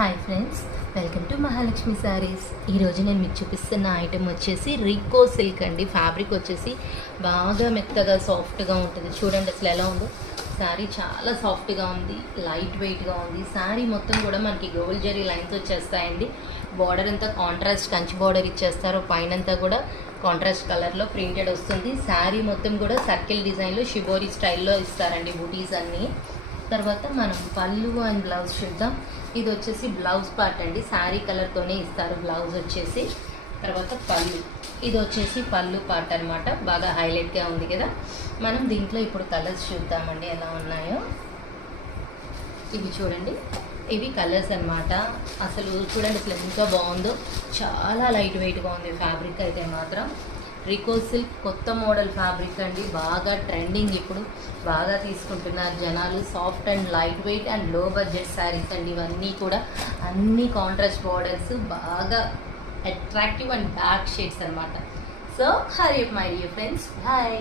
Hi friends, welcome to Mahalakshmi saris. ఈరోజు నేను మీకు చూపిస్తున్న ఐటెం వచ్చేసి రికో సిల్క్ అండి. ఫ్యాబ్రిక్ వచ్చేసి బాగా మెత్తగా సాఫ్ట్గా ఉంటుంది. చూడండి అసలు ఎలా ఉందో. శారీ చాలా సాఫ్ట్గా ఉంది, లైట్ వెయిట్గా ఉంది. శారీ మొత్తం కూడా మనకి గోల్డ్ జరీ లైన్స్ వచ్చేస్తాయండి. బార్డర్ అంతా కాంట్రాస్ట్ కంచి బార్డర్ ఇచ్చేస్తారు. పైనంతా కూడా కాంట్రాస్ట్ కలర్లో ప్రింటెడ్ వస్తుంది. శారీ మొత్తం కూడా సర్కిల్ డిజైన్లో షిబోరి స్టైల్లో ఇస్తారండి బూటీస్ అన్నీ. తర్వాత మనం పళ్ళు అండ్ బ్లౌజ్ చూద్దాం. ఇది వచ్చేసి బ్లౌజ్ పార్ట్ అండి. శారీ కలర్తోనే ఇస్తారు బ్లౌజ్ వచ్చేసి. తర్వాత పళ్ళు, ఇది వచ్చేసి పళ్ళు పార్ట్ అనమాట. బాగా హైలైట్గా ఉంది కదా. మనం దీంట్లో ఇప్పుడు కలర్స్ చూద్దామండి ఎలా ఉన్నాయో. ఇవి చూడండి, ఇవి కలర్స్ అనమాట. అసలు చూడండి అసలు ఎంత బాగుందో. చాలా లైట్ వెయిట్గా ఉంది ఫ్యాబ్రిక్ అయితే మాత్రం. రికో సిల్క్ కొత్త మోడల్ ఫ్యాబ్రిక్ అండి. బాగా ట్రెండింగ్, ఇప్పుడు బాగా తీసుకుంటున్నారు జనాలు. Soft and light weight and low budget sarees అండి ఇవన్నీ కూడా. అన్ని కాంట్రాస్ట్ బార్డర్స్, బాగా అట్రాక్టివ్ అండ్ డార్క్ షేడ్స్ అనమాట. So hurry up my dear friends, bye.